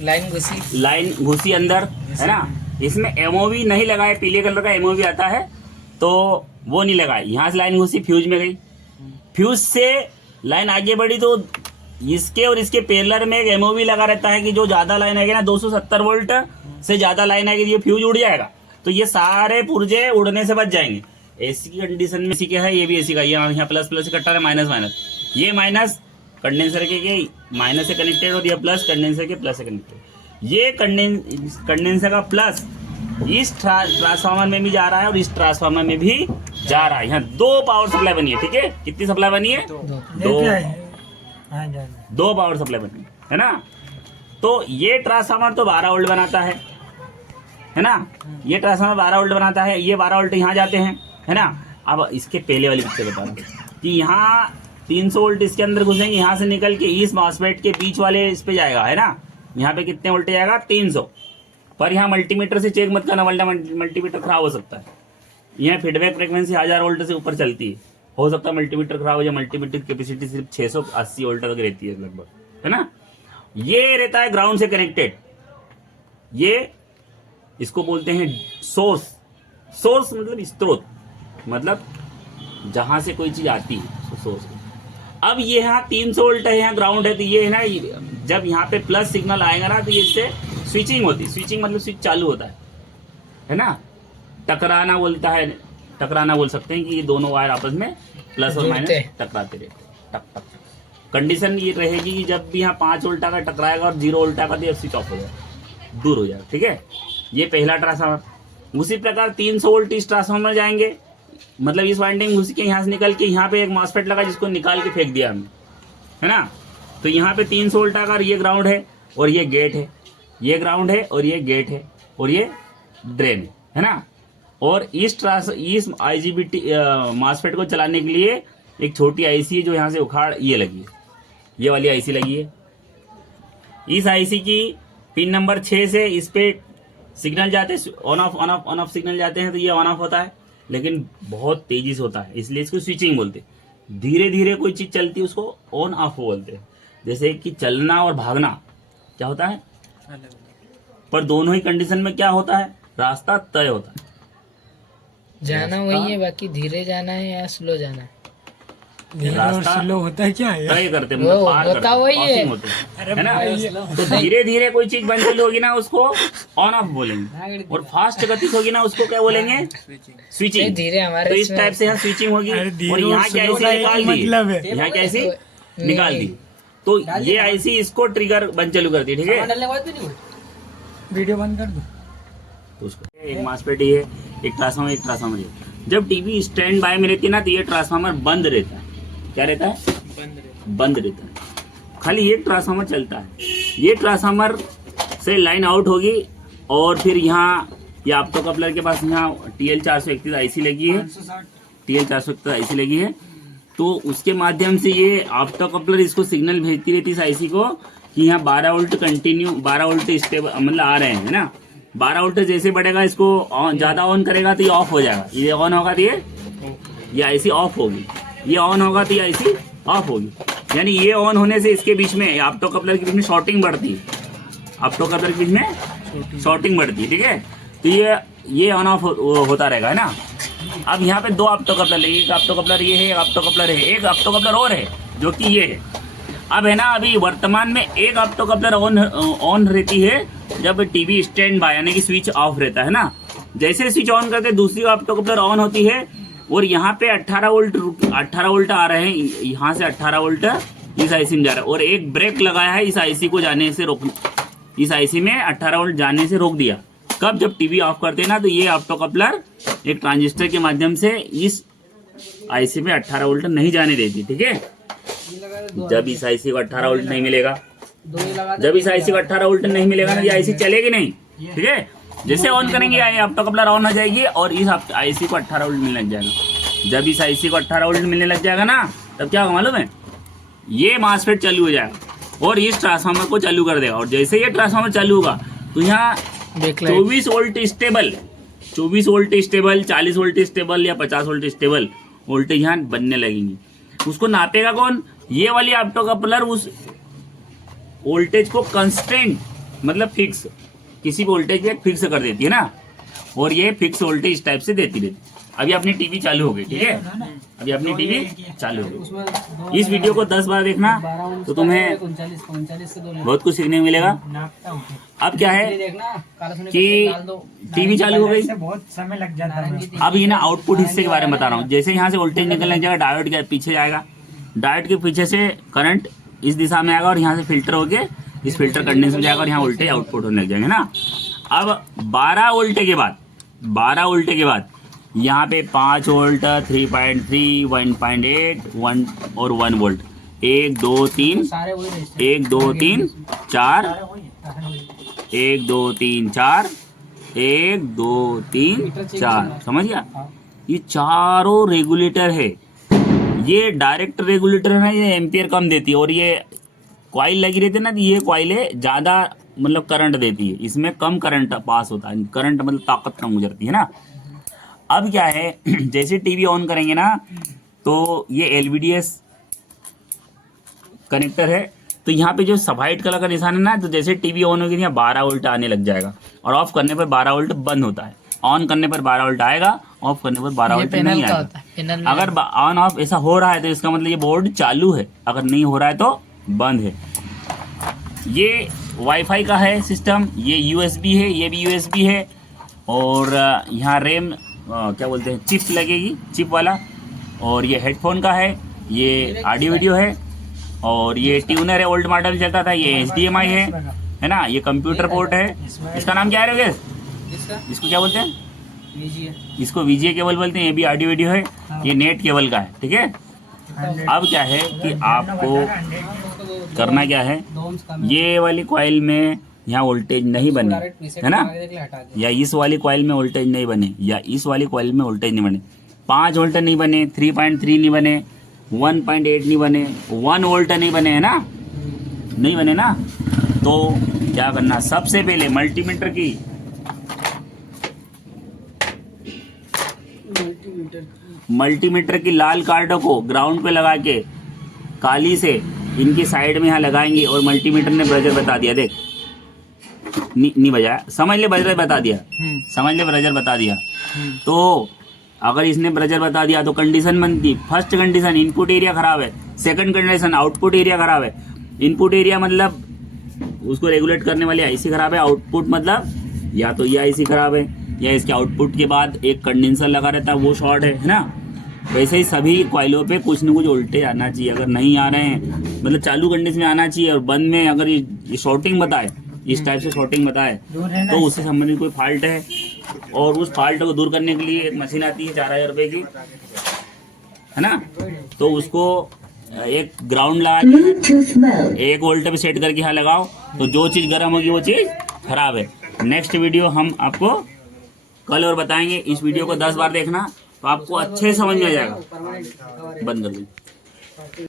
Line घुसी अंदर, है ना। इसमें एमओवी नहीं लगा है, पीले कलर का एमओवी आता है तो वो नहीं लगा है। यहाँ से लाइन घुसी, फ्यूज में गई, फ्यूज से लाइन आगे बढ़ी तो इसके और इसके पैरेलल में एक एमओवी लगा रहता है कि जो ज्यादा लाइन आएगी ना 270 वोल्ट से ज्यादा लाइन आएगी ये फ्यूज उड़ जाएगा, तो ये सारे पुर्जे उड़ने से बच जाएंगे। एसी की कंडीशन में एसी का है, ये भी एसी का, ये यहाँ प्लस प्लस कट रहा है, माइनस माइनस, ये माइनस कंडेंसर के माइनस से कनेक्टेड और ये प्लस कंडेंसर के प्लस से कनेक्टेड। ये कंडेंसर का प्लस इस ट्रांसफार्मर में भी जा रहा है और इस ट्रांसफार्मर में भी जा रहा है। यहाँ दो पावर सप्लाई बनी है, ठीक है। कितनी सप्लाई बनी है? दो पावर सप्लाई बनी है ना। तो ये ट्रांसफार्मर तो 12 वोल्ट बनाता है ना। ये ट्रांसफार्मर 12 वोल्ट बनाता है, ये 12 वोल्ट यहाँ जाते हैं, है ना। अब इसके पहले वाली पिक्चर बता रहा हूँ कि यहाँ 300 वोल्ट इसके अंदर घुसेंगे, यहाँ से निकल के इस मॉसफेट के बीच वाले इस पे जाएगा, है ना। यहाँ पे कितने वोल्ट जाएगा? 300। पर यहाँ मल्टीमीटर से चेक मत करना, मल्टीमीटर खराब हो सकता है। यहाँ फीडबैक फ्रिक्वेंसी 1000 वोल्ट से ऊपर चलती है, हो सकता है मल्टीमीटर खराब हो जाए। मल्टीमीटर की कैपेसिटी सिर्फ 680 वोल्ट तक रहती है लगभग, है ना। ये रहता है ग्राउंड से कनेक्टेड, ये इसको बोलते हैं सोर्स। सोर्स मतलब स्रोत, मतलब जहां से कोई चीज आती है, सोर्स। अब ये यहाँ 300 वोल्ट है, यहाँ ग्राउंड है, तो ये है ना, जब यहाँ पे प्लस सिग्नल आएगा ना तो ये इससे स्विचिंग होती है। स्विचिंग मतलब स्विच चालू होता है ना। टकराना बोलता है, टकराना बोल सकते हैं कि ये दोनों वायर आपस में प्लस और माइनस टकराते रहते, टक टक। कंडीशन ये रहेगी कि जब भी यहाँ 5 वोल्ट का टकराएगा और 0 वोल्ट का तो स्विच ऑफ हो जाएगा, दूर हो जाएगा, ठीक है। ये पहला ट्रांसफार्मर। उसी प्रकार 300 वोल्ट इस ट्रांसफार्मर जाएंगे, मतलब इस वाइंडिंग घुस के यहाँ से निकल के यहाँ पे एक मॉसफेट लगा जिसको निकाल के फेंक दिया हमने, है ना। तो यहाँ पे 300 वोल्ट का ये ग्राउंड है और ये गेट है, ये ग्राउंड है और ये गेट है और ये ड्रेन है ना। और इस IGBT मॉसफेट को चलाने के लिए एक छोटी आईसी है जो यहाँ से उखाड़ ये लगी है, ये वाली आईसी लगी है। इस आईसी की पिन नंबर 6 से इस पे सिग्नल जाते हैं, ऑन ऑफ सिग्नल जाते हैं, तो ये ऑन ऑफ होता है, लेकिन बहुत तेजी से होता है, इसलिए इसको स्विचिंग बोलते हैं। धीरे धीरे कोई चीज चलती है उसको ऑन ऑफ बोलते हैं। जैसे कि चलना और भागना क्या होता है, पर दोनों ही कंडीशन में क्या होता है, रास्ता तय होता है। जाना वही है, बाकी धीरे जाना है या स्लो जाना है। रास्ता स्लो होता है क्या है? तय करते, मतलब पार करते, वही है, है ना। तो धीरे धीरे कोई चीज बन चली होगी ना उसको ऑन ऑफ बोलेंगे, और फास्ट गति होगी ना उसको क्या बोलेंगे, स्विचिंग। धीरे हमारे तो इस टाइप से यहाँ स्विचिंग होगी। और यहाँ क्या ऐसी निकाल दी, यहाँ क्या ऐसी निकाल दी, तो ये आईसी इसको ट्रिगर बन चालू करती है, ठीक है। वीडियो बंद कर दो। तो उसको एक मॉसफेट है, एक ट्रांसफार्मर है। जब टीवी स्टैंड बाय में रहती है ना तो ये ट्रांसफार्मर बंद रहता है। क्या रहता है? बंद रहता है। खाली एक ट्रांसफार्मर चलता है। ये ट्रांसफार्मर से लाइन आउट होगी और फिर यहाँ ये ऑप्टो कपलर के पास यहाँ TL431 आईसी लगी है, TL431 आईसी लगी है। तो उसके माध्यम से ये ऑप्टो कपलर इसको सिग्नल भेजती रहती है इस आईसी को कि यहाँ 12 वोल्ट कंटिन्यू, 12 वोल्ट स्टेबल मतलब आ रहे हैं ना। 12 वोल्ट जैसे बढ़ेगा इसको ज्यादा ऑन करेगा तो ये ऑफ हो जाएगा, ये ऑन होगा तो ये आईसी ऑफ होगी, ये ऑन होगा तो ये आईसी ऑफ होगी। यानी ये ऑन होने से इसके बीच में ऑप्टो कपलर के बीच में शॉर्टिंग बढ़ती है, ऑप्टो कपलर के बीच में शॉर्टिंग बढ़ती है, ठीक है। तो ये ऑन ऑफ होता रहेगा, है ना। अब यहाँ पे 2 ऑप्टो कपलर लेंगे, एक ऑप्टो कपलर ये है, एक ऑप्टो कपलर है, एक ऑप्टो कपलर और है जो कि ये है। अब है ना, अभी वर्तमान में एक ऑप्टो कपलर ऑन रहती है जब टीवी स्टैंड बाय यानी कि स्विच ऑफ रहता है ना। जैसे स्विच ऑन करके दूसरी ऑप्टो कपलर ऑन होती है और यहाँ पे 18 वोल्ट आ रहे हैं, यहाँ से 18 वोल्ट इस आईसी में जा रहा है और एक ब्रेक लगाया है इस आईसी को जाने से रोक, इस आईसी में 18 वोल्ट जाने से रोक दिया। कब? जब टीवी ऑफ करते हैं ना तो ये ऑप्टो कपलर एक ट्रांजिस्टर के माध्यम से इस आईसी में 18 वोल्ट नहीं जाने देती, ठीक है। जब इस आईसी को 18 वोल्ट नहीं मिलेगा, जब इस आईसी को 18 वोल्ट नहीं मिलेगा ना ये आईसी चलेगी नहीं, ठीक है। जैसे ऑन करेंगे ऑप्टो कपलर ऑन हो जाएगी और इस आईसी को 18 वोल्ट मिलने लग जाएगा। जब इस आईसी को 18 वोल्ट मिलने लग जाएगा ना तब क्या होगा मालूम है, ये मॉसफेट चालू हो जाएगा और इस ट्रांसफार्मर को चालू कर देगा। और जैसे ये ट्रांसफार्मर चालू होगा तो यहाँ 24 volt stable, 24 volt stable, 40 volt stable या 50 वोल्ट स्टेबल वोल्टेज यहाँ बनने लगेंगी। उसको नापेगा कौन? ये वाली ऑप्टो कपलर उस वोल्टेज को कंस्टेंट मतलब फिक्स, किसी भी वोल्टेज पे फिक्स कर देती है ना, और ये फिक्स वोल्टेज इस टाइप से देती रहती है। अभी अपनी टीवी चालू हो गई, ठीक है, अभी अपनी टीवी चालू हो गई। इस वीडियो को 10 बार देखना तो तुम्हें बहुत कुछ सीखने को मिलेगा। अब क्या है कि टीवी चालू हो गई, बहुत समय लग जाता है। अब ये ना आउटपुट हिस्से के बारे में बता रहा हूँ। जैसे यहाँ से वोल्टेज निकलने जाएगा, डायोड के पीछे जाएगा, डायोड के पीछे से करंट इस दिशा में आएगा और यहाँ से फिल्टर होके इस फिल्टर कंडेंसर में जाएगा और यहाँ वोल्टेज आउटपुट होने लग जाएंगे ना। अब 12 वोल्ट के बाद यहाँ पे 5 वोल्ट, 3.3, 1.8, 1 और 1 वोल्ट, 1 2 3 1 2 3 4 1 2 3 4 1 2 3 4, समझ गया? ये चारों रेगुलेटर है। ये डायरेक्ट रेगुलेटर है ना, ये एम्पियर कम देती है, और ये कॉइल लगी रहती है ना, ये कॉइलें ज़्यादा मतलब करंट देती है, इसमें कम करंट पास होता है, करंट मतलब ताकत कम गुजरती है ना। अब क्या है, जैसे टीवी ऑन करेंगे ना तो ये LVDS कनेक्टर है, तो यहाँ पे जो सफाइट कलर का निशान है ना, तो जैसे टीवी ऑन होगी यहाँ 12 वोल्ट आने लग जाएगा, और ऑफ करने पर 12 वोल्ट बंद होता है। ऑन करने पर 12 वोल्ट आएगा, ऑफ करने पर 12 वोल्ट नहीं आएगा। अगर ऑन ऑफ ऐसा हो रहा है तो इसका मतलब ये बोर्ड चालू है, अगर नहीं हो रहा है तो बंद है। ये वाईफाई का है सिस्टम, ये USB है, ये भी USB है, और यहाँ रैम क्या बोलते हैं, चिप लगेगी, चिप वाला, और ये हेडफोन का है, ये ऑडियो वीडियो है, और ये ट्यूनर है, ओल्ड मॉडल चलता था, ये HDMI है ना, ये कंप्यूटर पोर्ट है। इसका नाम क्या है योगेश? इसको क्या बोलते हैं? इसको VGA केबल बोलते हैं। ये भी ऑडियो वीडियो है, ये नेट केबल का है, ठीक है। अब क्या है कि आपको करना क्या है, ये वाली कॉइल में यहाँ वोल्टेज नहीं बने, है ना, या इस वाली कॉइल में वोल्टेज नहीं बने, या इस वाली कॉइल में वोल्टेज नहीं बने, 5 वोल्ट नहीं बने, 3.3 नहीं बने, 1.8 नहीं बने, 1 वोल्ट नहीं बने, है ना, नहीं बने ना, तो क्या करना, सबसे पहले मल्टीमीटर की लाल कार्डों को ग्राउंड पे लगा के काली से इनकी साइड में यहाँ लगाएंगे, और मल्टीमीटर ने ब्रजर बता दिया, देख नहीं बजाया, समझ ले ब्रजर बता दिया, समझ ले ब्रजर बता दिया। तो अगर इसने ब्रजर बता दिया तो कंडीशन बनती, फर्स्ट कंडीशन इनपुट एरिया खराब है, सेकंड कंडीशन आउटपुट एरिया खराब है। इनपुट एरिया मतलब उसको रेगुलेट करने वाली IC खराब है, आउटपुट मतलब या तो ये IC खराब है, या इसके आउटपुट के बाद एक कंडेंसर लगा रहता है वो शॉर्ट है ना। वैसे ही सभी कॉइलों पे कुछ न कुछ वोल्टेज आना चाहिए, अगर नहीं आ रहे हैं मतलब चालू कंडीशन में आना चाहिए, और बंद में अगर ये शॉर्टिंग बताए, इस टाइप से शॉर्टिंग बताए, तो उससे संबंधित कोई फॉल्ट है, और उस फॉल्ट को दूर करने के लिए एक मशीन आती है 4000 रुपये की, है ना, तो उसको एक ग्राउंड लगा के 1 वोल्ट पे सेट करके यहाँ लगाओ, तो जो चीज़ गर्म होगी वो चीज़ खराब है। नेक्स्ट वीडियो हम आपको कल और बताएंगे। इस वीडियो को 10 बार देखना तो आपको अच्छे समझ में आ जाएगा। बंद कर दो।